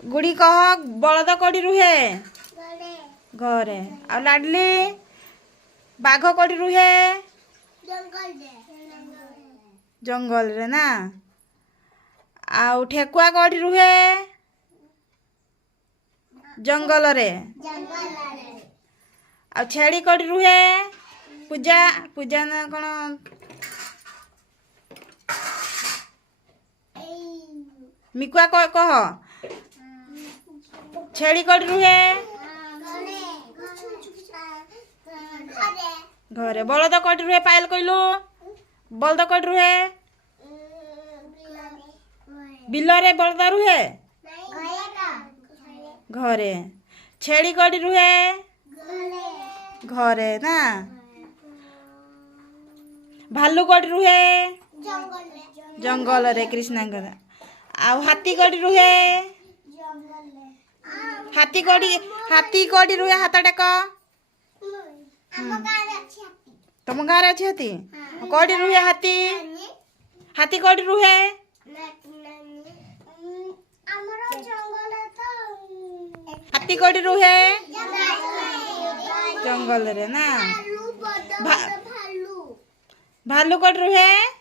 गुड़ी कह बलद कौड़ी रुहे घरे आ लाडली बाघ कौड़ी रुहे जंगल रे ना आउ ठेकुआ कौड़ी रुहे जंगल रे आ छेड़ी कौड़ी रुहे पूजा पूजा ना कौन मिकुआ कह छेड़ी कौड़ी रुहे घरे बलद कौड़ी रुहे पायल कहलु बलद कौड़ी रुहे बिल रे बलद रुहे घरे छेड़ी कौड़ी रुहे घरे ना भालू कौड़ी रुहे जंगल रे कृष्णा आउ हाथी कौड़ी रुहे हाथी कौड़ी रुहे हाथ टेक तुम गाँव अच्छी हाथी कौड़ी रुहे हाथी हाथी कौड़ी रुहे हाथी कौड़ी रुहे जंगल रे ना भालू कौड़ी रुहे